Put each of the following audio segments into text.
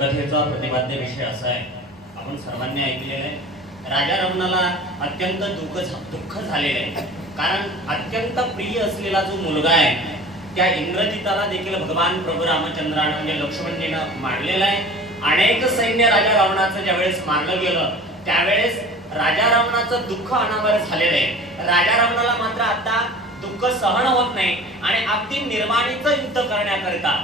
कथेचा प्रतिपाद्य विषय असा आहे, आपण सर्वांनी ऐकलेलं आहे. राजा रावणाला अत्यंत दुःख झालेलं आहे, कारण अत्यंत प्रिय असलेला जो मुलगा आहे त्या इंद्रजिताला देखील भगवान प्रभू रामचंद्रानं म्हणजे लक्ष्मणजीनं मारलेला आहे. अनेक सैन्य राजा रावणाचं ज्यावेळेस मारलं गेलं त्यावेळेस राजा रावणाचं दुःख अनावर झालेलं आहे. राजा रावणाला मात्र आता दुःख सहन होत नाही आणि अगदी निर्वाणीचं युद्ध करण्याकरिता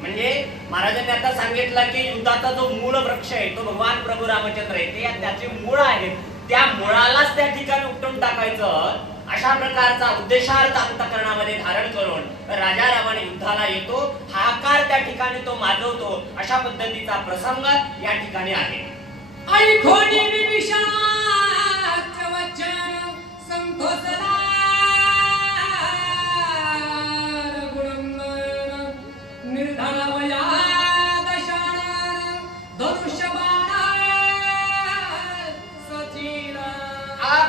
म्हणजे महाराजांनी आता सांगितलं की युद्धाचा जो मूळ वृक्ष आहे तो भगवान प्रभू रामचंद्र आहे, ते त्याची मूळ आहेत, त्या मुळालाच त्या ठिकाणी उपटून टाकायचं अशा प्रकारचा उद्देशार्थ अंतःकरणामध्ये धारण करून राजा रावण युद्धाला येतो. हाकार त्या ठिकाणी तो माजवतो. अशा पद्धतीचा प्रसंग या ठिकाणी आहे. ऐकोनी विभीषणाचं वचन संतोषला निर्धावया दशानन धनुष्यबाण सचिरा.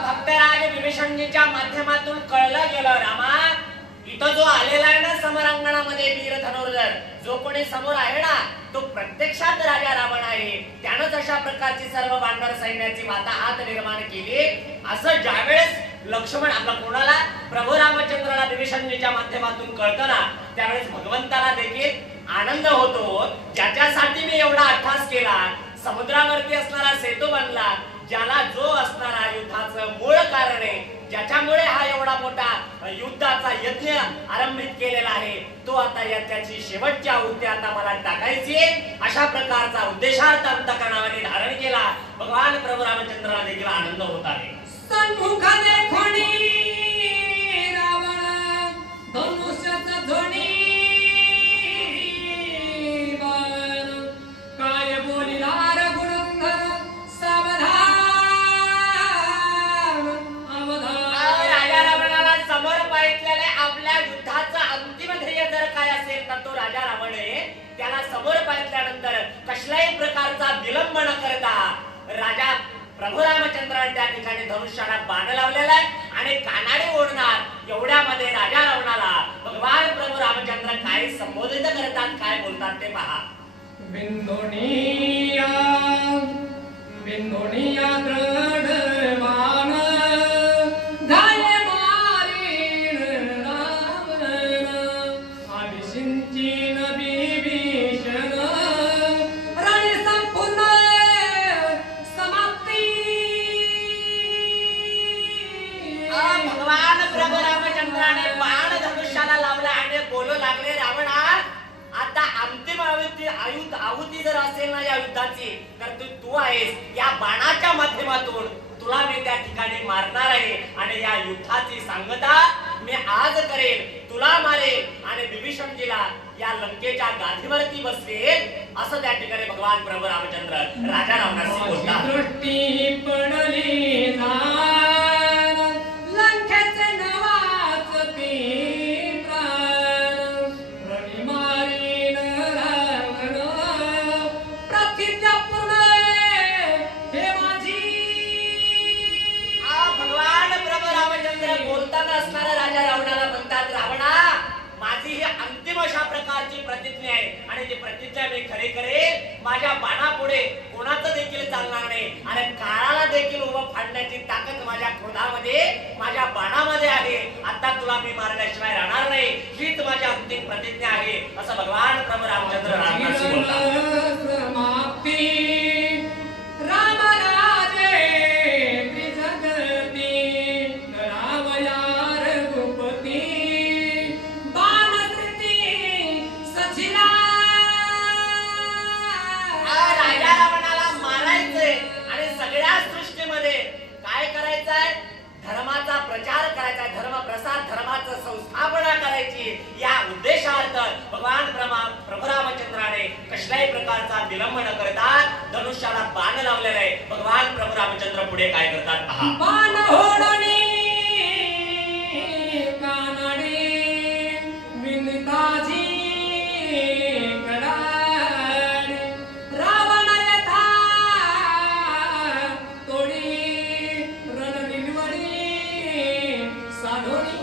भक्तराज विभीषणजीच्या माध्यमातून कळलं गेलं, रामा इथं जो आलेला आहे ना समरांगणामध्ये वीर धनुर्धर, जो कोणी समोर आहे ना तो प्रत्यक्षात राजा रावण आहे. त्यानंच अशा प्रकारची सर्व वानर सैन्याची वाताहात निर्माण केली. असं ज्यावेळेस लक्ष्मण आपला कोणाला प्रभू रामचंद्राला विभीषणजीच्या माध्यमातून कळतं ना त्यावेळेस भगवंताला देखील आनंद होतो. ज्याच्यासाठी मी एवढा अट्टास केला, समुद्रावरती असणारा सेतू बनला, ज्याला जो असणारा युद्धाचं मूळ कारण आहे, ज्याच्यामुळे हा एवढा मोठा युद्धाचा यज्ञ आरंभित केलेला आहे, तो आता त्याची शेवटची आहुती आता मला टाकायची आहे. अशा प्रकारचा उद्देशार्थ अंतःकरणामध्ये धारण केला. भगवान प्रभू रामचंद्राला देखील आनंद होत आहे. सन्मुखाने खोणी रावण धनुष्याचा ध्वनी बाण काय बोलिला रघुनंदन सावधान अवधान. राजा रावणाला समोर पाहिलेले आपल्या युद्धाचा अंतिम ध्येय जर काय असेल तर तो राजा रावण आहे. त्याला समोर पाहिल्यानंतर कसल्याही प्रकारचा विलंब न करता राजा प्रभू रामचंद्राने त्या ठिकाणी धनुष्याला बाण लावलेला आहे आणि कानाडे ओढणार एवढ्यामध्ये राजा रावणाला भगवान प्रभू रामचंद्र काय संबोधित करतात, काय बोलतात ते पहा. बिंदुनिया बिंदुनिया दृढमान घाले मारीन रावण अभिषिंचीन विभीषण रण संपूर्ण समाप्ती. भगवान प्रभू रामचंद्राने बाण धनुष्याला लावला आणि बोलू लागले, रावणा आता अंतिम आहुती जर असेल ना या युद्धाची तर तू आहेस. या बाणाच्या माध्यमातून तुला मी त्या ठिकाणी मारणार आहे आणि या युद्धाची सांगता मी आज करेल, तुला मारेल आणि विभीषणजीला या लंकेच्या गादीवरती बसवेल, असं त्या ठिकाणी भगवान प्रभू रामचंद्र राजा रावणाशी बोलतात. दृष्टी पडली लंकेचे नवाचते प्राण रणी मारीन रावण प्रतिज्ञा पूर्ण हे माझी. भगवान प्रभू रामचंद्र बोलताना असणारा राजा रावणाला म्हणतात, रावणा माझी ही अंतिम अशा प्रकारची प्रतिज्ञा आहे आणि ती प्रतिज्ञा मी खरी करेल. माझ्या बाणापुढे कोणाचं देखील चालणार नाही आणि काळाला देखील उभं फाडण्याची ताकद माझ्या क्रोधामध्ये माझ्या बाणामध्ये आहे. आता तुला मी मारल्याशिवाय राहणार नाही, हीच माझी अंतिम प्रतिज्ञा आहे, असं भगवान प्रभू रामचंद्र रावणाशी बोलतात. धर्माचा प्रचार करायचा, धर्म प्रसार, धर्माचं संस्थापना करायची, या उद्देशार्थ भगवान प्रभू रामचंद्राने कसल्याही प्रकारचा विलंब न करता धनुष्याला बाण लावलेला आहे. भगवान प्रभू रामचंद्र पुढे काय करतात पहा. बाण होडणी कानडे विनताजी कडाडे रावण यथा तोडी रणनिलवडी साधोणी.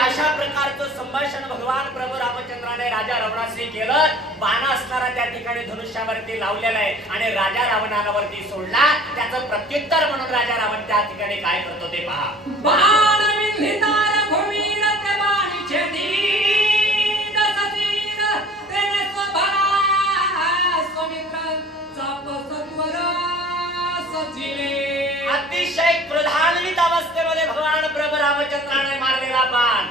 अशा प्रकारचं संभाषण भगवान प्रभू रामचंद्राने राजा रावणाशी केलं. बाण असणारा त्या ठिकाणी धनुष्यावरती लावलेला आहे आणि राजा रावणावरती सोडला. त्याचं प्रत्युत्तर म्हणून राजा रावण त्या ठिकाणी काय करतो ते पहा. बाण विंधितार भूमीर ते बाणी छेदी दसतीर तेने स्वभरा स्वमित्र चाप सत्वर सचिले. अतिशय क्रोधान्वित अवस्थेमध्ये भगवान प्रभू रामचंद्राने मारलेला बाण.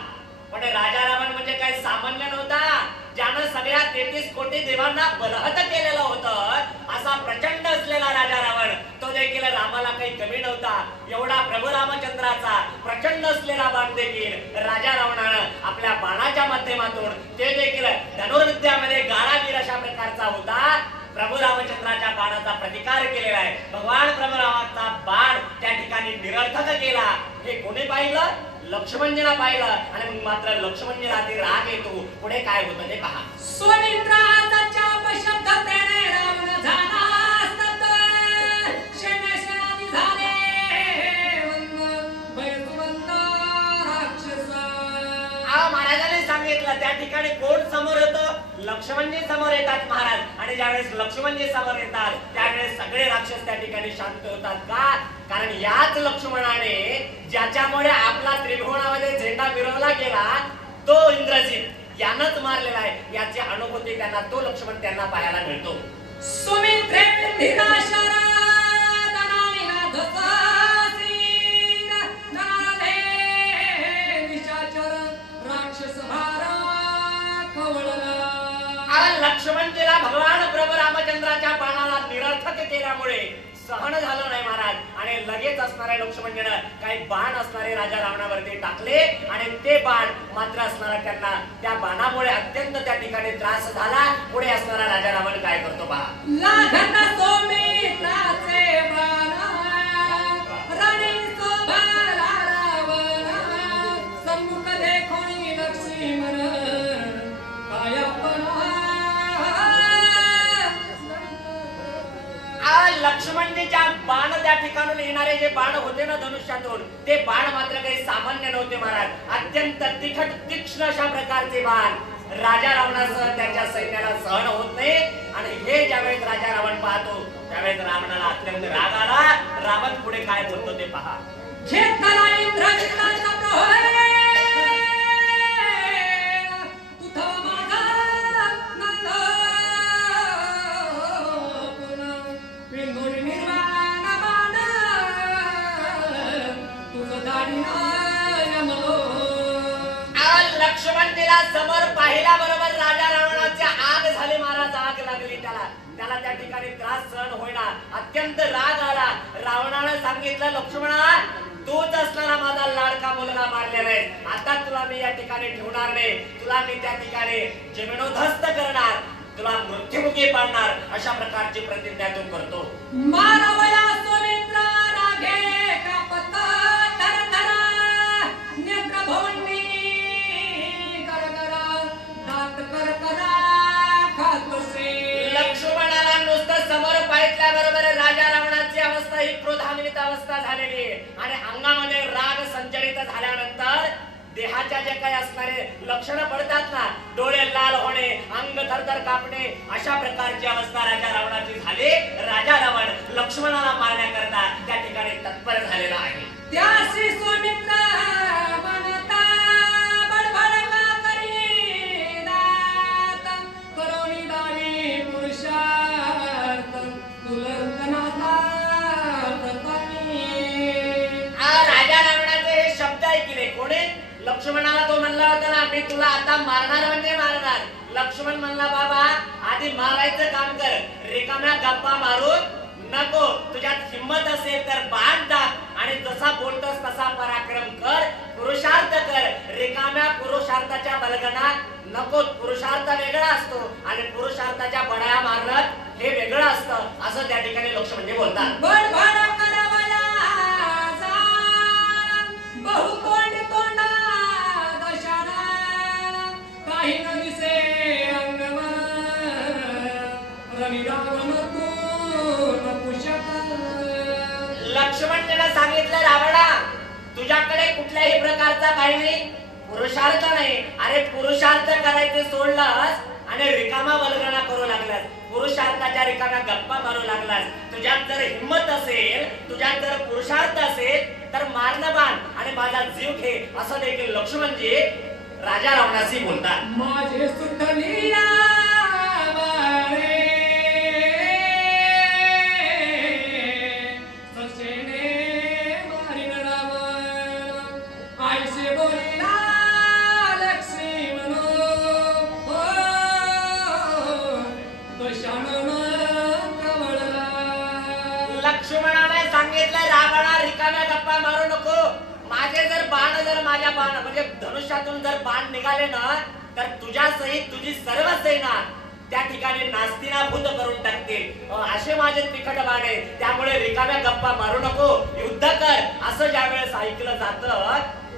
पण राजा रावण म्हणजे काही सामान्य नव्हता. ज्यानं सगळ्या 33 कोटी देवांना बलहत केलेलं होतं असा प्रचंड असलेला राजा रावण तो देखील रामाला काही कमी नव्हता. एवढा प्रभू रामचंद्राचा प्रचंड असलेला बाण देखील राजा रावणानं आपल्या बाणाच्या माध्यमातून ते देखील धनुर्विद्यामध्ये गाळावीर अशा प्रकारचा होता. प्रभू रामचंद्राच्या बाणाचा प्रतिकार केलेला आहे. भगवान प्रभू रामाचा बाण त्या ठिकाणी निरर्थक केला. हे कोणी पाहिलं? लक्ष्मणजीला पाहिलं आणि मग मात्र लक्ष्मणजीला ते राग येतो. पुढे काय होतं ते पहा. स्वमित्राचा चाप शब्द तेने रावण झाला असत शनशनादी झाले वंद भयसुवंद राक्षस. महाराजांनी सांगितलं त्या ठिकाणी कोण समोर होतं? लक्ष्मणजी समोर येतात महाराज. आणि ज्यावेळेस लक्ष्मणजी समोर येतात त्यावेळेस सगळे राक्षस त्या ठिकाणी शांत होतात. का? कारण याच लक्ष्मणाने ज्याच्यामुळे आपला त्रिभुवनामध्ये झेंडा मिरवला गेला तो इंद्रजित यानंच मारलेला आहे याची अनुभूती त्यांना तो लक्ष्मण त्यांना पाहायला मिळतो. सुमित्रे विंधिनाशरा दनानिना धसासीन दनाले निशाचर राक्षस भारा खवळला. लक्ष्मणजीला भगवान प्रभू रामचंद्राच्या बाणाला निरर्थक केल्यामुळे सहन झालं नाही महाराज. आणि लगेच असणाऱ्या लक्ष्मणजीनं काही बाण असणारे राजा रावणावरती टाकले आणि ते बाण मात्र असणारा त्यांना त्या बाणामुळे अत्यंत त्या ठिकाणी त्रास झाला. पुढे असणारा राजा रावण काय करतो पहा. लागत सुमित्राचे बाण रणी शोभला रावण सम्मुख देखोनी लक्ष्मण कायपणा. लक्ष्मणजीच्या बाण त्या ठिकाणून येणारे जे बाण होते ना धनुष्यातून ते बाण मात्र काही सामान्य नव्हते महाराज. अत्यंत तिखट तीक्ष्ण अशा प्रकारचे बाण राजा रावणासह त्याच्या सैन्याला सहन होत नाही. आणि हे ज्यावेळेस राजा रावण पाहतो त्यावेळेस रावणाला अत्यंत राग आला. रावण पुढे काय बोलतो ते पहा. घेतला इंद्रजिताचा प्रहर तुझा माझा नंद पुन्हा विंधून निर्वाण बाण तुझं दाढीनं यमलो. लक्ष्मणजीला समोर पाहिल्या बरोबर राजा रावणाची आग झाली महाराज. आग लागली त्याला त्या ठिकाणी त्रास सहन होईना. अत्यंत राग आला. रावणानं सांगितलं लक्ष्मणा तूच असणारा माझा लाडका मुलगा मारलेला आहे. आता तुला मी या ठिकाणी ठेवणार नाही. तुला मी त्या ठिकाणी जमिनोधस्त करणार. तुला मृत्युमुखी पाडणार अशा प्रकारची प्रतिज्ञा तू करतो. मानवया सुमित्रा रागे कापत थरथरा नेत्र भवंडी करकरा दात करकरा खातसे. लक्ष्मणाला नुसतं समोर पाहिल्या बरोबर राजा रावणाची अवस्था ही क्रोधान्वित अवस्था झालेली आहे. आणि अंगामध्ये राग संचरित झाल्यानंतर देहाच्या जे काही असणारे लक्षणं पडतात ना डोळे लाल होणे अंग थरथर कापणे अशा प्रकारची अवस्था राजा रावणाची झाली. राजा रावण लक्ष्मणाला मारण्याकरता त्या ठिकाणी तत्पर झालेला आहे. त्यासी सुमित्र बनता बडबड करी दात करोनी दावी पुरुषार्थ तुलंकनाथा तत्वानी. राजा रावणाचे हे शब्द ऐकले कोणी? लक्ष्मणाला तो म्हणला होता ना मी तुला आता मारणार म्हणजे मारणार. लक्ष्मण म्हणला बाबा आधी मारायचं काम कर. रिकाम्या गप्पा मारून नको. तुझ्यात हिम्मत असेल तर बाण टाक आणि जसा बोलतोस तसा पराक्रम कर. पुरुषार्थ कर. रिकाम्या पुरुषार्थाच्या बलगणात नको. पुरुषार्थ वेगळा असतो आणि पुरुषार्थाच्या बडाया मारणं हे वेगळं असतं असं त्या ठिकाणी लक्ष्मण बोलतात. बडबड करावया बहुकोंड तोंडा दशाना काही न दिसे अंगवर रवी रावण तू नपुषक. लक्ष्मण सांगितलं रावणा तुझ्याकडे कुठल्याही प्रकारचा काही पुरुषार्थ नाही. अरे पुरुषार्थ करायचे सोडलास आणि रिकामा वल्गना करू लागलास, पुरुषार्थाच्या रिकाम्या गप्पा मारू लागलास. तुझ्यात जर हिंमत असेल, तुझ्यात जर पुरुषार्थ असेल तर मारणं बाण आणि माझा जीव घे, असं देखील लक्ष्मणजी राजा रावणाशी बोलतात. माझे सुटलिया वारे ससेने मारिन रावण, आईसे बोलिला लक्ष्मण हो, कशानं कवळला. लक्ष्मणाने सांगितलं, रावणा रिकाम्या गप्पा मारू नको. माझे जर माझ्या बाण म्हणजे धनुष्यातून जर बाण निघाले ना तर तुझ्या सहित तुझी सर्व सेना त्या ठिकाणी नास्तिनाभूत करून टाकतील. असे माझे तिखट बाण आहे. त्यामुळे रिकाम्या गप्पा मारू नको, युद्ध कर, असं ज्यावेळेस ऐकलं जातं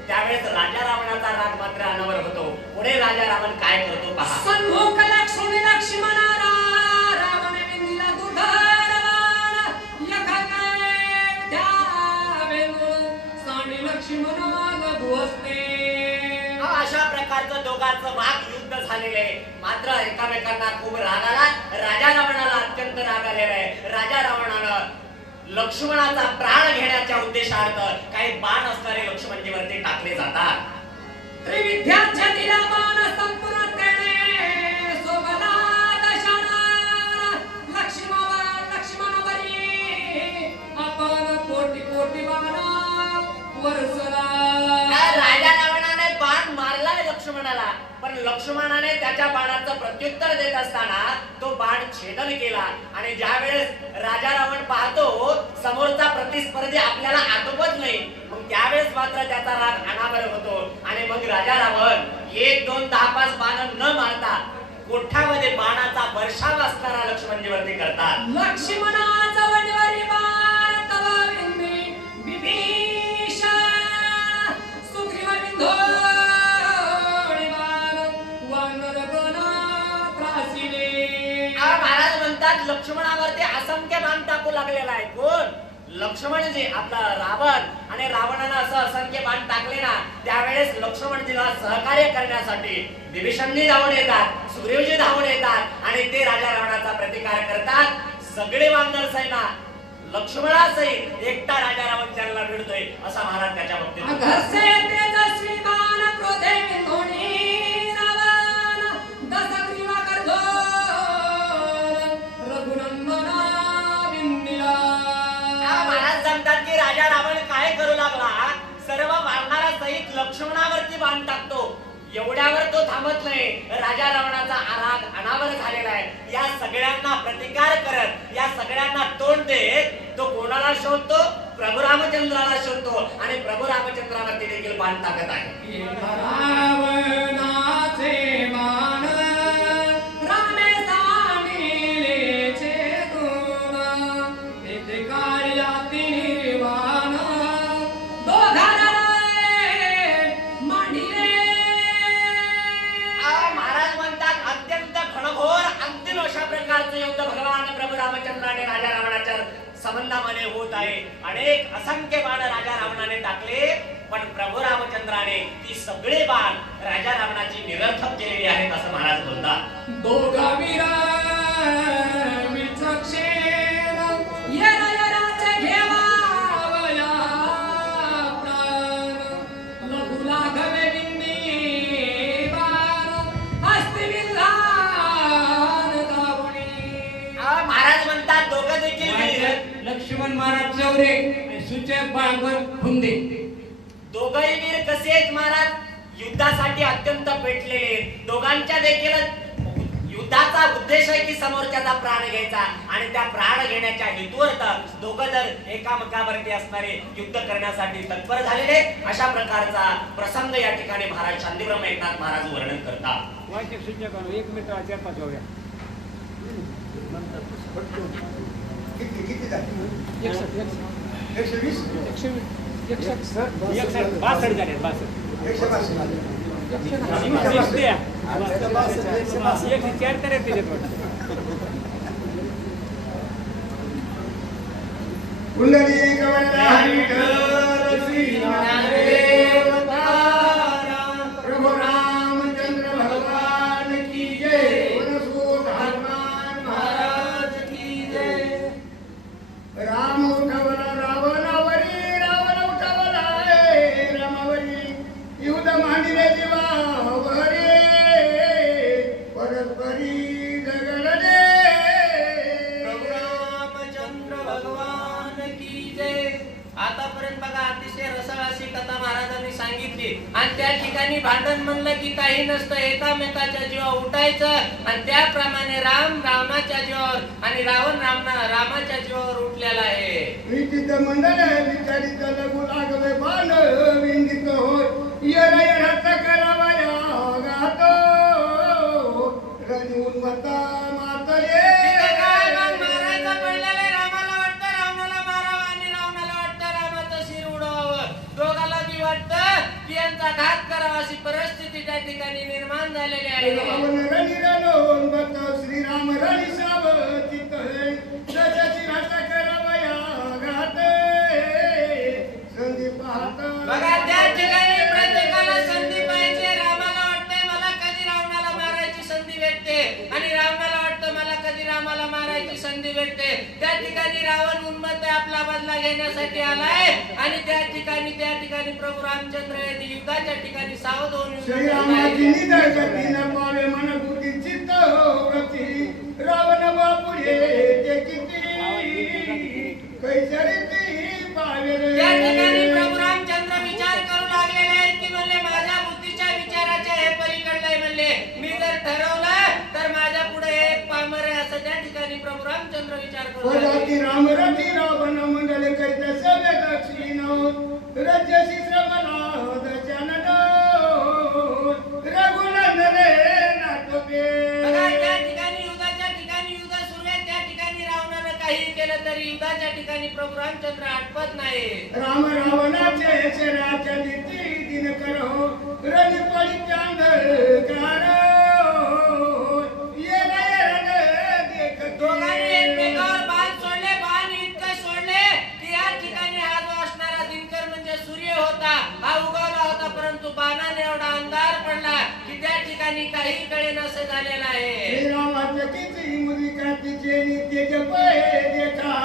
त्यावेळेस राजा रावणाचा राग मात्र अनावर होतो. पुढे राजा रावण काय करतो पहा. सन्मुख लक्ष्मी लक्ष्मणाला रावण विंदिला दुधर बाण, यखाने द्यावेंगुळ सांडी लक्ष्मण लघुअस्ते. अशा प्रकारचं दोघांचं वाक युद्ध झालेलं आहे. मात्र एकामेकांना खूप राग आला. राजा रावणाला अत्यंत राग आलेला आहे. राजा रावणानं लक्ष्मणाचा प्राण घेण्याच्या उद्देशार्थ काही बाण असणारे लक्ष्मणजीवरती टाकले जातात. त्रिविद्याच्या दिला बाण संपूर्णतेने सोबला दशाना, लक्ष्मणावरी आपण कोटी कोटी बाण वरसला. राजा रावणाने बाण मारलाय लक्ष्मणाला, पण लक्ष्मणाने त्याच्या बाणाचं प्रत्युत्तर देत असताना तो बाण छेदन केला. आणि ज्यावेळेस राजा रावण पाहतो समोरचा प्रतिस्पर्धी आपल्याला आटोपत नाही, मग त्यावेळेस मात्र त्याचा राग अनावर होतो. आणि मग राजा रावण 1 2 10 5 बाण न मारता कोठ्यामध्ये बाणाचा वर्षाव असणारा लक्ष्मणजीवरती करतात. लक्ष्मणाचा वडवरी बाण तव विंदी विभीषण, सुग्रीव विंधोळी बाण वानर गण त्रासिले. महाराज म्हणतात लक्ष्मणावरती असंख्य बाण टाकू लागलेला आहे. कोण? लक्ष्मणजी, आपला रावण. आणि रावणानं असं असंख्य बाण टाकले ना त्यावेळेस लक्ष्मणजीला सहकार्य करण्यासाठी विभीषणजी धावून येतात, सुग्रीवजी धावून येतात आणि ते राजा रावणाचा प्रतिकार करतात. सगळे वानर सेना लक्ष्मणासहित एकटा राजा रावण त्यांना भिडतोय असा महाराज त्याच्या बाबतीत. घरसे तेजस्वी बाण क्रोधे विंधोणी रावण, दशग्रीवा करधोर रघुनंदना विंदिला. महाराज सांगतात की राजा रावण काय करू लागला, सर्व वानरा सहित लक्ष्मणावरती बाण टाकतो. एवढ्यावर तो थांबत नाही. राजा रावणाचा राग अनावर झालेला आहे. या सगळ्यांना प्रतिकार करत, या सगळ्यांना तोंड देत तो कोणाला शोधतो? प्रभू रामचंद्राला शोधतो आणि प्रभू रामचंद्रावरती देखील बाण टाकत आहे. रावणाचे बाण रामे सांडिले छेदून, तेथे कार्याती निर्वाण दोघांना मांडिले. महाराज म्हणतात अत्यंत घनघोर अंतिम अशा प्रकारचं युद्ध भगवान प्रभू रामचंद्राने राजा रावणाच्या संबंधामध्ये होत आहे. अनेक असंख्य बाण राजा रावणाने टाकले, पण प्रभू रामचंद्राने ती सगळे बाण राजा रावणाची निरर्थक केलेली आहेत असं महाराज बोलतात. दोघा वीर विचक्षण येरा येराचे घेवावया प्राण, लघु लाघवे विंदी बाण हस्ती विल्हान दावणी. महाराज म्हणतात दोघं देखील लक्ष्मण महाराज चौरे सूचक बाळवर हुंदे. दोघंही वीर कसे आहेत महाराज? युद्धासाठी अत्यंत पेटलेले. दोघांच्या देखील युद्धाचा उद्देश आहे की समोरच्याचा प्राण घ्यायचा आणि त्या प्राण घेण्याच्या हेतुवर्थ दोघं जर एकामेकावरती असणारे युद्ध करण्यासाठी तत्पर झालेले. अशा प्रकारचा प्रसंग या ठिकाणी महाराज शांतीब्रह्म एकनाथ महाराज वर्णन करतात. वाचक सूचक 1 मिनिट 4-5 होऊया. किती झाले? 120 120 62 झाले. 182 झाले. 104 तर आहेत त्याच्यात वाटतं. पुंडलिक विठ्ठल श्री देवता प्रभु रामचंद्र भगवान की जय. राम उठवला रावणावरी रावण उठवला रामावरी युद्ध मांडले जीवावरी परस्परी जगडले प्रभू रामचंद्र भगवान की जय. आतापर्यंत बघा अतिशय रसाळ अशी कथा महाराजांनी सांगितली आणि त्या ठिकाणी भांडण म्हणलं की काही नसतं, एकामेकाच्या जीवावर उठायचं आणि त्याप्रमाणे राम रामाच्या जीवावर आणि रावण रामाच्या जीवावर उठलेला आहे. विचित मंडळ विचारित लगू लागवे बाण विंदित होय येरा येराचा करावया गातो रणी उन्मत्ता मातले तिथे काय मग मारायचं पडलेलं आहे. रामाला वाटतं रावणाला मारावं आणि रावणाला वाटतं रामाचं शिर उडवावं. दोघाला बी वाटतं की यांचा घात करावा अशी परिस्थिती त्या ठिकाणी निर्माण झालेली आहे. रावण रणी रणोन बत श्रीराम रणी सावतीत जशाची भाषा करावया गाते संधी पाहत बघा त्या ठिकाणी प्रत्येकाला संधी पाहिजे. रामाला वाटतंय मला कधी रावणाला मारायची संधी भेटते आणि रावणाला वाटतं मला कधी रामाला मारायची संधी भेटते. त्या ठिकाणी रावण उन्मत्त आपला बदला घेण्यासाठी आलाय आणि त्या ठिकाणी प्रभू रामचंद्र यांनी युद्धाच्या ठिकाणी सावध होऊन श्रीरामाची निदळ गती न पावे मन बुद्धी चित्त व्रती रावण बापुढे ते किती कैसरीती पावे त्या ठिकाणी प्रभू रामचंद्र विचार करू लागलेले आहेत की म्हणले माझ्या बुद्धीच्या विचाराच्या हे पलीकडलं आहे. म्हणले मी जर ठरवलं तर माझ्या पुढे एक पामर आहे असं त्या ठिकाणी प्रभू रामचंद्र विचार करू लागले. वजाती राम रती रावण मंडल करीत सवे दक्षिण रजसी श्रमला दशनद रघुनंदने नाटोपे बघा त्या ठिकाणी युद्ध सुरू आहे. त्या ठिकाणी रावणानं काही केलं तरी युद्धाच्या ठिकाणी प्रभू रामचंद्र आटपत नाही. राम रावणाचे शराच्या नीती दिन करो रज पडी चांदकार ये देख दोघांनी एकमेकावर बाण सोडले. बाण इतके सोडले की या ठिकाणी हा जो असणारा दिनकर म्हणजे सूर्य होता हा उगवला होता, परंतु बाणाने एवढा अंधार पडला की त्या ठिकाणी काही कळे नसे झालेला आहे. श्रीरामाच्या किती मुदिकातीचे नित्य पहे देखा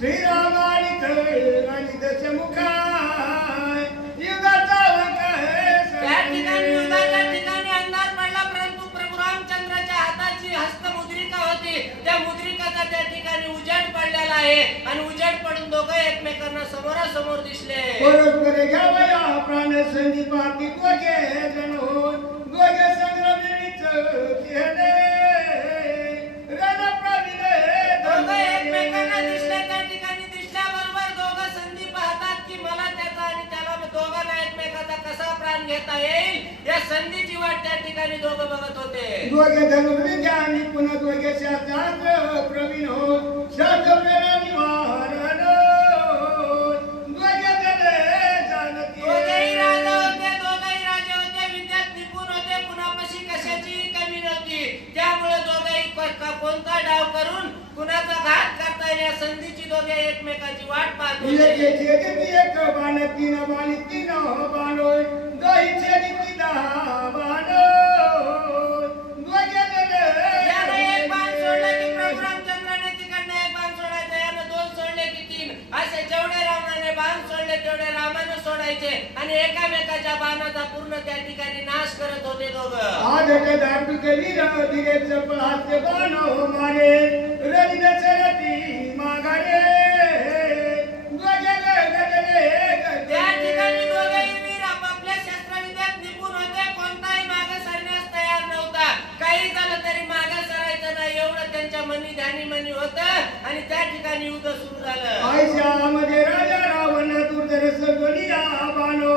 श्रीरामानी आणि दशमुखाय युगाचा त्या ठिकाणी युद्धाच्या ठिकाणी अंधार पडला, परंतु प्रभू रामचंद्राच्या हाताची हस्तमुद्रिका होती. त्या मुद्रिकाचा त्या ठिकाणी उजेड पडलेला आहे आणि उजेड पडून दोघं एकमेकांना समोरासमोर दिसले. परस्पर घ्यावया प्राण संदीपाती दोघे जण हो दोघे संग्रमिणीच खेळले रण प्रविले दोघं एकमेकांना दिसले. त्या ठिकाणी दिसल्याबरोबर दोघं संधी पाहतात की मला त्याचा आणि त्याला दोघांना एकमेकाचा कसा प्राण घेता येईल या संधीची वाट त्या ठिकाणी दोघं बघत होते. दोघे धनुर्विद्या निपुण दोघे शास्त्र प्रवीण हो शास्त्र प्रेरणा निवारण दोघे जण जानती दोघेही राजा होते, दोघेही राजे होते, विद्यात निपुण होते, कुणापाशी कशाची कमी नव्हती. त्यामुळे दोघेही कोणता डाव करून कुणाचा घात करता येईल या संधीची दोघे एकमेकाची वाट पाहत होते. एक बाण तीन बाण तीन बाणो दोहीचे नीती दहा बाणो दोघे जण यानं एक बाण सोडलं की प्रभू रामचंद्राने तिकडनं एक बाण सोडायचं, यानं दोन सोडले की तीन, असे जेवढे रावणाने बाण सोडले तेवढे रामाने सोडायचे आणि एकामेकाच्या बाणाचा पूर्ण त्या ठिकाणी नाश करत होते दोघं. आदट धातुक वीर दिरे चपळ हास्य बाण मारे रवी दशरथी माघारे दोघे गगरे त्या ठिकाणी दोघेही वीर आपापल्या शस्त्रविद्येत निपुण होते. कोणताही मागे सरण्यास तयार नव्हता. काही झालं तरी मागे सरायचं नाही एवढं त्यांच्या मनी ध्यानी मनी होतं आणि त्या ठिकाणी युद्ध सुरू झालं. आयशामध्ये राजा रावण दुर्धर सगोलिया बाणो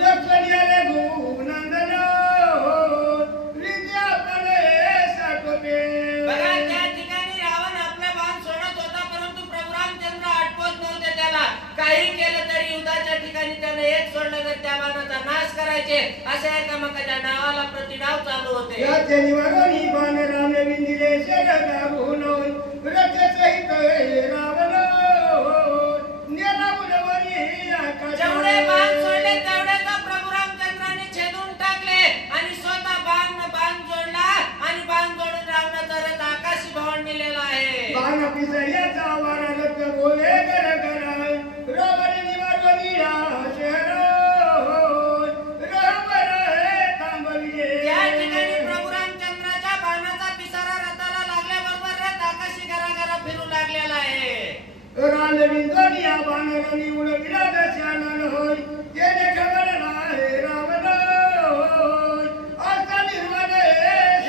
लक्ष्मण याले गुणंदन विद्या पले साठोपे बघा त्या ठिकाणी रावण आपला बाण सोडत होता, परंतु प्रभू रामचंद्र आटपत नव्हते त्याला. काही केलं तरी युद्धाच्या ठिकाणी त्याने एक सोडलं तर त्या बाणाचा नाश करायचे अशा एकामेकाच्या नावाला प्रतिडाव चालू होते. याचे निवारणी बाण रामे विंदिले शरदा गुणोन रथ सहित रावण नेला उडवणी आकाश जेवढे बाण सोडले तेवढे तर प्रभू रामचंद्राने छेदून टाकले आणि स्वतः बाण जोडला आणि बाण जोडून रावणाचा रथ आकाशी भावंड नेलेला आहे. बाण पिसळ्याचा वारा रथ गोवे कालविंदोनी या बानरांनी उडविला दशानन होय येणे खबरला हे रावण होय असा निर्माण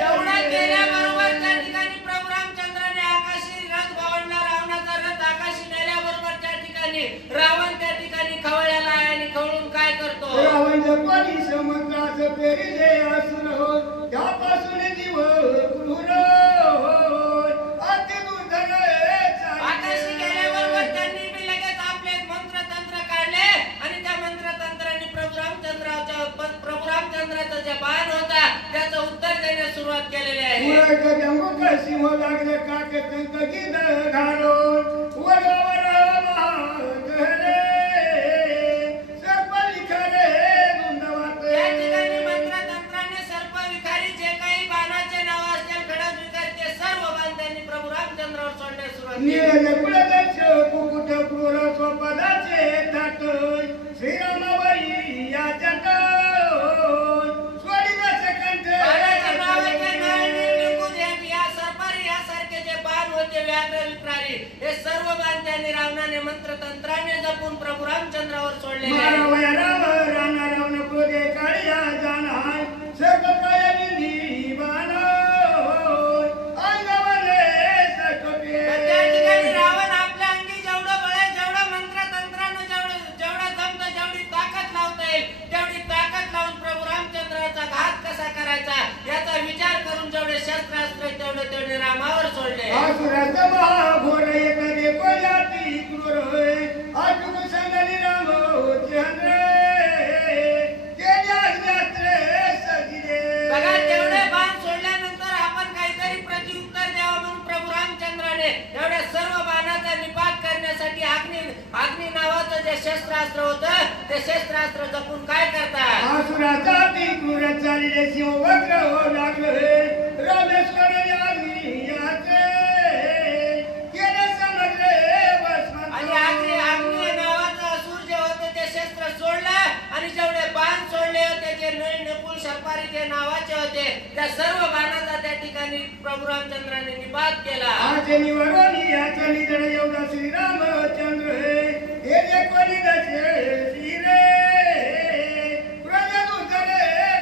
एवढा केल्याबरोबर त्या ठिकाणी प्रभू रामचंद्राने आकाशी रथ भावंडला रावणाचा रथ आकाशी नेल्याबरोबर त्या ठिकाणी रावण त्या ठिकाणी खवळ्याला आहे आणि खवळून काय करतो रावण जपानी समुद्रास पेरिले असुर होय त्यापासून जीव क्रूर होय अति दुर्धर आकाशी गेल्याबरोबर त्यांनी बी लगेच आपले मंत्रतंत्र काढले आणि त्या मंत्रतंत्राने प्रभू रामचंद्राचा जे बाण होता त्याचं उत्तर देण्यास सुरुवात केलेली आहे उरग जंगुक सिंह लागले काके तंत गीत घालून वरवर महागले सर्प लिखले धुंदवात त्या ठिकाणी मंत्रतंत्राने सर्प विखारी जे काही बाणाचे नाव असतील खडक विखारी ते सर्व बाण त्यांनी प्रभू रामचंद्रावर सोडण्यास सुरुवात केली निळले कुळदक्ष कुकुट क्रूर स्वपदाचे थाट श्रीरामाबाई या जट स्वडिदास कंठ बाणाच्या नावाचे नाळ निघून या सर्पारी यासारखे जे बाण होते व्याघ्र विक्रारी हे सर्व बाण त्यांनी रावणाने मंत्रतंत्राने जपून प्रभू रामचंद्रावर सोडलेले आहे मारवया राम राणा रावण क्रोधे काळिया जाणाय सर्व कायलिनी बाण अंगवले सटोपे त्या ठिकाणी रावण आपल्या अंगी जेवढं बळ आहे जेवढं मंत्रतंत्रानं जेवढं जमतं जेवढी ताकद लावता येईल तेवढी ताकद लावून प्रभू रामचंद्राचा घात कसा करायचा याचा विचार करून जेवढे शस्त्रास्त्र तेवढे रामावर सोडले आसुराचा महाघोर येत देखो जाती क्रूर होय आटुक संगली राम चंद्र तेजा शास्त्र सजिले बघा तेवढे बाण सोडल्यानंतर आपण काहीतरी प्रत्युत्तर द्यावं म्हणून प्रभू रामचंद्राने एवढ्या सर्व बाणाचा निपात करण्यासाठी अग्नी नावाचं जे शस्त्रास्त्र होतं ते शस्त्रास्त्र जपून काय करतात आसुराचा ती क्रूर चालिले सिंह वक्र हो लागलो हे रामेश्वर यानी याचे केले समजले आणि अग्नी नावाचं असुर जे होतं ते शस्त्र सोडलं आणि जेवढे बाण सोडले होते जे नकुल शर्पारी जे नावाचे होते त्या सर्व बाणाचा त्या ठिकाणी प्रभू रामचंद्राने निपात केला आचे निवरोनी याचा निधन एवढा श्रीरामचंद्र हे जे कोणी दशे श्रीरे प्रजदूतले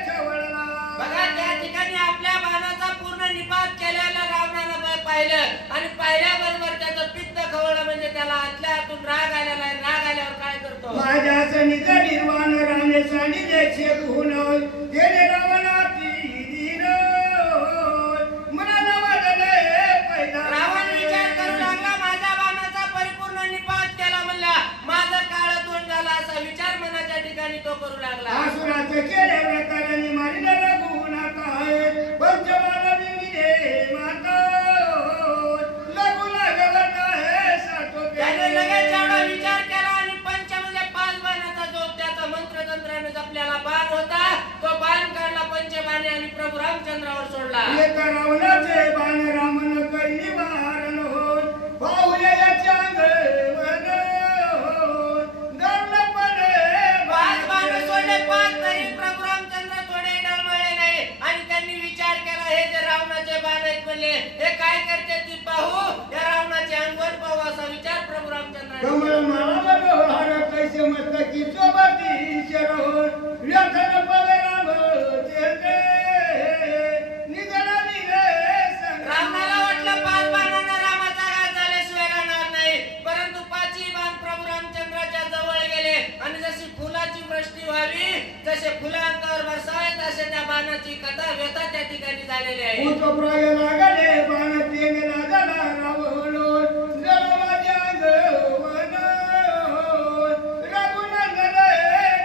खवळला बघा त्या ठिकाणी आपल्या बाणाचा पूर्ण निपात केलेला रावणानं पाहिलं आणि पाहिल्याबरोबर त्याचं पित्त खवळलं म्हणजे त्याला आतल्या आतून राग आलेला आहे राग आल्यावर काय करतो माझ्या सनिध निर्वाण रामे सानिध्य छेदून गेले रावणाती दीन मनाला वाटले पैदा रावण विचार करू लागला माझ्या बाणाचा परिपूर्ण निपात केला म्हणला माझं काळ तोंड झाला असा विचार मनाच्या ठिकाणी तो करू लागला आसुराचं केले व्रतारांनी मारिले रघुनाथ पंचमाला विनिले माता लगू लागवत साठो त्याने लगेच एवढा विचार केला आणि पंच म्हणजे 5 बाणाचा जो त्याचा मंत्रतंत्राने जपलेला बाण होता तो बाण काढला पंचबाणे आणि प्रभू रामचंद्रावर सोडला येत रावणाचे बाण रामन करी मारण होय पाहुया याच्या अंगवन होय दर्लपणे 5 बाण सोडले 5 तरी प्रभू रामचंद्र थोडे डळमळले नाही आणि त्यांनी विचार केला हे जे रावणाचे बाण आहेत म्हणले हे काय करते ती पाहू या रावणाचे अंगवर पाहू असा विचार प्रभू रामचंद्राने कमळ माळा मनोहर कैसे मस्तकी सोबती शर होय व्यथन पवे राम चेते निधन दिले रावणाला वाटलं 5 बाणांना रामाचा घात झाल्याशिवाय राहणार नाही परंतु 5ही बाण प्रभू रामचंद्राच्या जवळ गेले आणि जशी फुलाची वृष्टी व्हावी जसे फुलं अंगावर बरसावेत असे त्या बाणाची कथा व्यथा त्या ठिकाणी झालेली आहे प्राय लागले बाण तेंगला झाला रावण जलमाच्या अंगवन रघुनंदन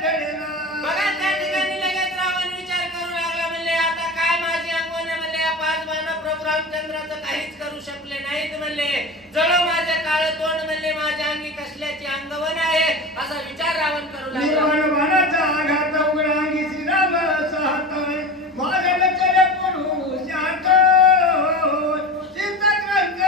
धडेला बघा त्या ठिकाणी लगेच रावण विचार करू लागला म्हणले आता काय माझी अंगवण म्हणले या 5 बाण प्रभू रामचंद्राचं काहीच करू शकले नाहीत म्हणले जळो माझे काळ तोंड म्हणले माझ्या अंगी कसल्याची अंगवन आहे असा विचार रावण करू लागला निर्वाण बाणाचा आघात उघडा अंगी श्रीराम साहत माझ्या लचले पुरुषात चित्तग्रंथ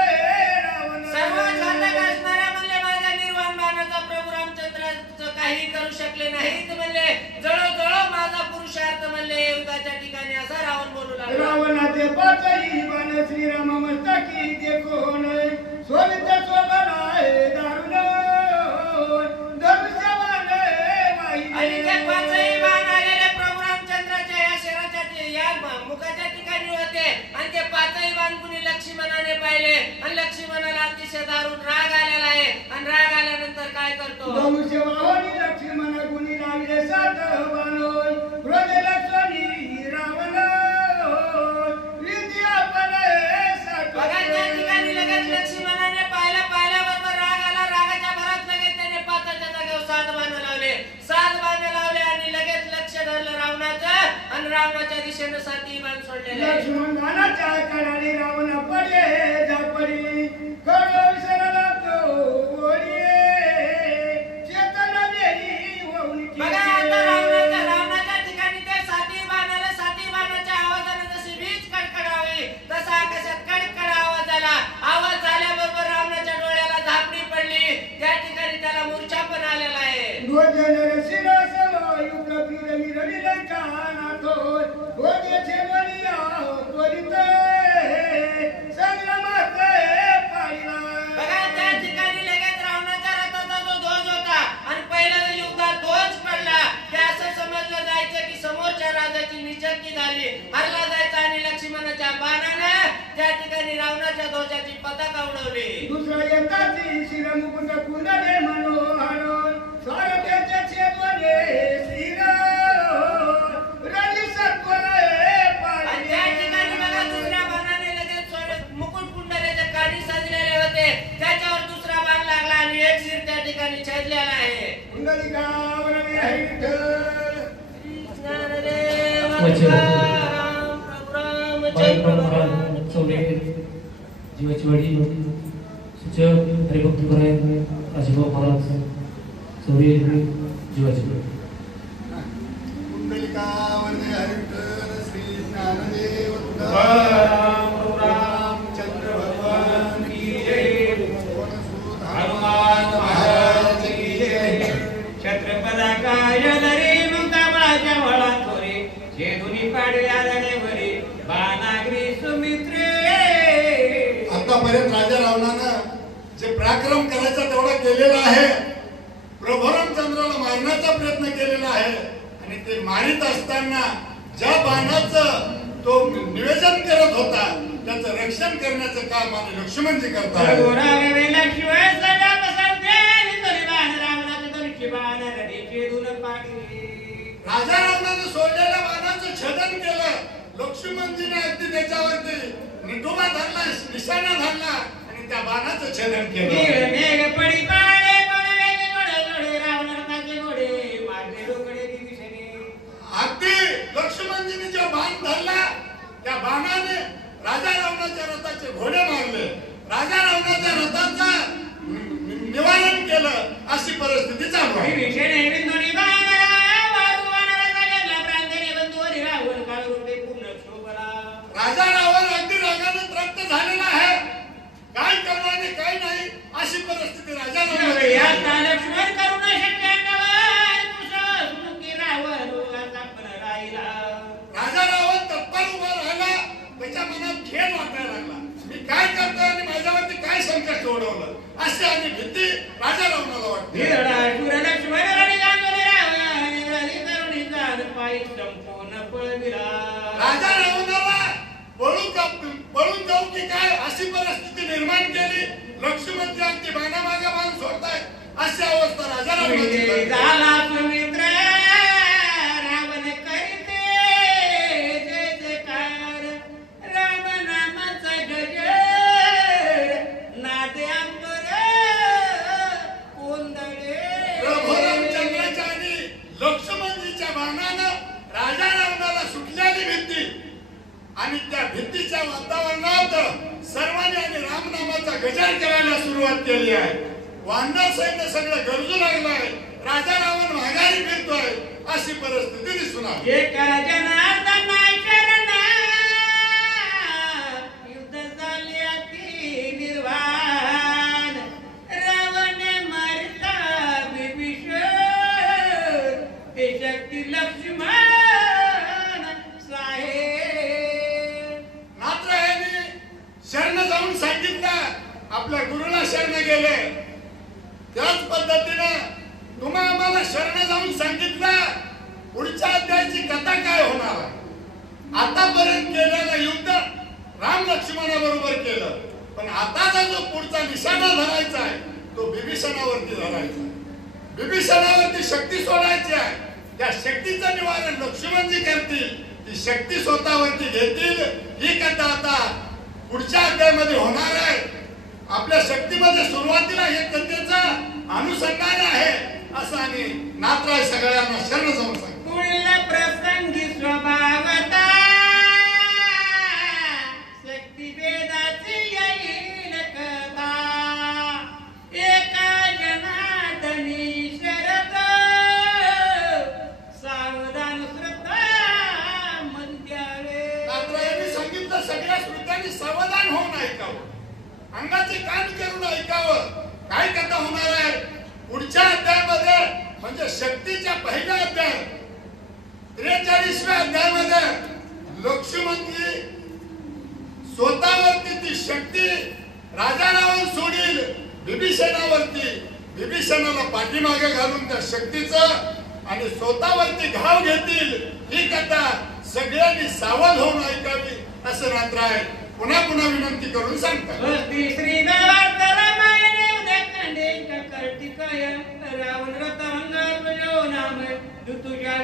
रावण सर्व घातक असणाऱ्या म्हणले माझ्या निर्वाण बाणाचा प्रभू रामचंद्राचं काही करू शकले नाहीत म्हणले जळो जळो माझा पुरुषार्थ म्हणले युद्धाच्या ठिकाणी असा रावण बोलू लागला रावणाचे पाचही बाण श्रीराम मस्तकी देखोन सोवित शोभना दारुण पाचही बाण आलेले प्रभू रामचंद्राच्या या शहराच्या या मुखाच्या ठिकाणी होते आणि ते पाचही बाण कुणी लक्ष्मणाने पाहिले आणि लक्ष्मणाला अतिशय दारुण राग आलेला आहे आणि राग आल्यानंतर काय करतो गौसेवाहोनी लक्ष्मण गुणी लावले सात बाणोय क्रोधे लक्ष्मणी रावण विधी आपले सात बघा त्या ठिकाणी लगेच लक्ष्मणाने पाहिल्याबरोबर राग आला रागाच्या भरात लगेच त्याने पाचाच्या जागेवर सात बाण लावले आणि लगेच लक्ष धरलं रावणाचं आणि रावणाच्या दिशेनं सातही बाण सोडलेले लक्ष्मण बाणाच्या कडाने रावण पडे झापडी कडो विसरला तो ओढिये चेतन देई होऊन बघा आता रावणाच्या ठिकाणी ते सातही बाणाच्या आवाजाने जशी वीज कडकडावी तसा आकाशात कडकड आवाज झाल्याबरोबर रावणाच्या डोळ्याला झापडी पडली त्या ठिकाणी त्याला मूर्छा पण आलेला आहे गोजनर शिरसव युग फिरमी रविलंका नाथो गोजेचे बलिया त्वरित संग्रामात पाहिला बघा त्या ठिकाणी लगेच रावणाच्या रथाचा जो ध्वज होता आणि पहिल्या युद्धात ध्वज पडला ते असं समजलं जायचं की समोरच्या राजाची निचक्की झाली हरला जायचा आणि लक्ष्मणाच्या बाणाने त्या ठिकाणी रावणाच्या ध्वजाची पताका उडवली दुसरा यंदाची शिरमुकुट कुंडले मनोहर स्वारथ्याचे छेदवले श्रीर रली सत्वले आणि त्या ठिकाणी बघा दुसऱ्या बाणाने लगेच मुकुट कुंडलाच्या कानी सजलेले होते त्याच्यावर दुसरा बाण लागला आणि एक शिर त्या ठिकाणी छेदलेला आहे कुंडलिका वरवे विठ्ठल ज्ञानदेव जीवाची वाडी सूचक हरिभक्तपरायण राजभाऊ महाराज चौरे जीवाची वाडी कुंडलिका वरदे हरिविठ्ठल श्री ज्ञानदेव तुकाराम रामचंद्र भगवान की जय हनुमान महाराज की जय छत्रपदाकाय दरी मुक्ताबाच्या वळा थोरे छेदुनी पाडे आदने वरी बानाग्री सुमित्रे आतापर्यंत राजा रावणानं जे पराक्रम करायचा तेवढा केलेला आहे प्रभू रामचंद्राला मारण्याचा प्रयत्न केलेला आहे आणि ते मारित असताना ज्या बाणाचं तो निवेदन करत होता त्याचं रक्षण करण्याचं काम आणि लक्ष्मणजी करतात गोरावे लक्ष्मण सदा पसंते तरी बाण रावणाचे धनुष्य बाण रडी छेदून पाडले राजा रावणाने सोडलेल्या बाणाचं छेदन केलं लक्ष्मणजीने अगदी त्याच्यावरती निटोबा धरला निशाणा धरला आणि त्या बाणाचं छेदन केलं मेघ पडी पाडे पडवे जोडे जोडे रावणाचे घोडे मारले डोकडे दिवसेने अगदी लक्ष्मणजीने जो बाण धरला त्या बाणाने राजा रावणाच्या रथाचे घोडे मारले राजा रावणाच्या रथाचं निवारण केलं अशी परिस्थिती चालू आहे विषय बिंदुनी बाण वारू वानराचा गेला प्रांतने बंधुवरी रावण काळूटे पूर्ण शोभला राजा रावण अगदी रागाने त्रस्त झालेला आहे काय करणार आणि काय नाही अशी परिस्थिती राजा या रावणाची लक्ष्मण करुण शक्य नवल कुशल सुखी रावण उगाचा पण राहिला राजा रावण तत्पर उभा राहिला त्याच्या मनात खेळ वाटायला लागला मी काय करतोय आणि माझ्यावरती काय संकट सोडवलं अशी आणि भीती राजा रावणाला वाटते निरळा शूर लक्ष्मण रणी गांगोली रावण निरळी तरुणी जाण पायी संपूर्ण पळविला राजा रावणाला पळून जाऊ की काय अशी परिस्थिती निर्माण केली लक्ष्मणजी अगदी बाणामागे बाण सोडतायत अशी अवस्था राजा रावणाची झाली. झाला सुमित्र रावण करीते जय जयकार राम नामाचा गजर नादे अंबर कोंदळे प्रभू रामचंद्राच्या आणि लक्ष्मणजीच्या बाणानं राजा रावणाला सुटलेली भीती आणि त्या भीतीच्या वातावरणात सर्वांनी आणि रामनामाचा गजर करायला सुरुवात केली आहे वानर सैन्य सगळं गरजू लागलाय राजा रावण माघारी फिरतोय अशी परिस्थिती दिसून आली एका जनार्दना शरण युद्ध झाले अति निर्वाण रावण मारता विभीषण ते शक्ती लक्ष्मण साहेब मात्र यांनी शरण जाऊन सांगितलं आपल्या गुरुला शरण गेले त्याच पद्धतीनं तुम्हा आम्हाला शरण जाऊन सांगितलं पुढच्या अध्यायाची कथा काय होणार आहे. आतापर्यंत केलेलं युद्ध राम लक्ष्मणाबरोबर केलं, पण आताचा जो पुढचा निशाणा धरायचा आहे तो बिभीषणावरती धरायचा आहे. बिभीषणावरती शक्ती सोडायची आहे. त्या शक्तीचं निवारण लक्ष्मणजी करतील, ती शक्ती स्वतःवरती घेतील. ही कथा आता पुढच्या अध्यायामध्ये होणार आहे. आपल्या शक्तीमध्ये सुरुवातीला हे कथेचं अनुसंधान आहे असं आम्ही नाथराय सगळ्यांना शरण जाऊन सांगतो. पुढल्या प्रसंगी स्वभावता शक्ती वेदाची येईल कथा. एका जनार्दनी शरद सावधान श्रद्धा मन द्यावे. नाथरायांनी सांगितलं सगळ्या श्रोत्यांनी सावधान होऊन ऐकावं, अंगाचे कान करून ऐकावं. काय कथा होणार आहे पुढच्या अध्यायामध्ये, म्हणजे शक्तीच्या पहिल्या अध्याय 43व्या अध्यायामध्ये लक्ष्मणजी स्वतःवरती ती शक्ती राजा रावण सोडील बिभीषणावरती, बिभीषणाला पाठीमागे घालून त्या शक्तीचं आणि स्वतःवरती घाव घेतील. ही कथा सगळ्यांनी सावध होऊन ऐकावी असं नाथराय पुन्हा पुन्हा विनंती करून सांगतात. भक्ती श्री रामायणे उद्या खंडे कर्तिकय रावण रथ नाम तुझ्या